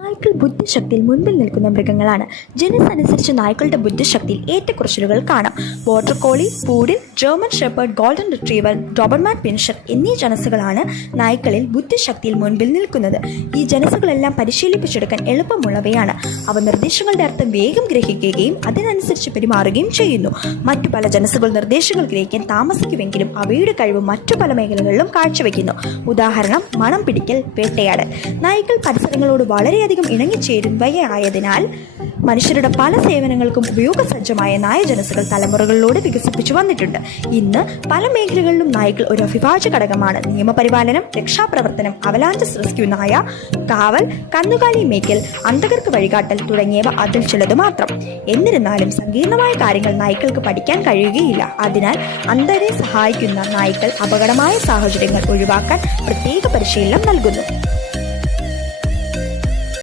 നായ്ക്കൾ ബുദ്ധിശക്തിയിൽ മുൻപിൽ നിൽക്കുന്ന മൃഗങ്ങളാണ്. ജനസനുസരിച്ച് നായ്ക്കളുടെ ബുദ്ധിശക്തിയിൽ ഏറ്റക്കുറച്ചിലുകൾ കാണാം. Border collie, poodle, German shepherd, golden retriever, Doberman pinscher എന്നീ ജനസുകളാണ് നായ്ക്കളിൽ ബുദ്ധിശക്തിയിൽ മുൻപിൽ നിൽക്കുന്നത്. ഈ ജനസുകളെല്ലാം പരിശീലിപ്പിച്ചെടുക്കാൻ എളുപ്പമുള്ളവയാണ്. അവ നിർദ്ദേശങ്ങളുടെ അർത്ഥം വേഗം ഗ്രഹിക്കുകയും അതിനനുസരിച്ച് പെരുമാറുകയും ചെയ്യുന്നു. മറ്റു പല ജനസുകൾ നിർദ്ദേശങ്ങൾ ഗ്രഹിക്കാൻ താമസിക്കുമെങ്കിലും അവയുടെ കഴിവ് മറ്റു പല മേഖലകളിലും കാഴ്ചവെക്കുന്നു. ഉദാഹരണം, മണം പിടിക്കൽ, വേട്ടയാടൽ. നായ്ക്കൾ പരിസരങ്ങളോട് വളരെയധികം ഇണങ്ങിച്ചേരുന്നവയായതിനാൽ മനുഷ്യരുടെ പല സേവനങ്ങൾക്കും ഉപയോഗസജ്ജമായ നായജനസുകൾ തലമുറകളിലൂടെ വികസിപ്പിച്ചു വന്നിട്ടുണ്ട്. ഇന്ന് പല മേഖലകളിലും നായ്ക്കൾ ഒരു അവിഭാജ്യ ഘടകമാണ്. നിയമപരിപാലനം, രക്ഷാപ്രവർത്തനം, അവലാഞ്ചസ് റെസ്ക്യൂ, നായ കാവൽ, കന്നുകാലി മേയ്ക്കൽ, അന്തകർക്ക് വഴികാട്ടൽ തുടങ്ങിയവ അതിൽ ചിലത് മാത്രം. എന്നിരുന്നാലും സങ്കീർണമായ കാര്യങ്ങൾ നായ്ക്കൾക്ക് പഠിക്കാൻ കഴിയുകയില്ല. അതിനാൽ അന്ധരെ സഹായിക്കുന്ന നായ്ക്കൾ അപകടമായ സാഹചര്യങ്ങൾ ഒഴിവാക്കാൻ പ്രത്യേക പരിശീലനം നൽകുന്നു.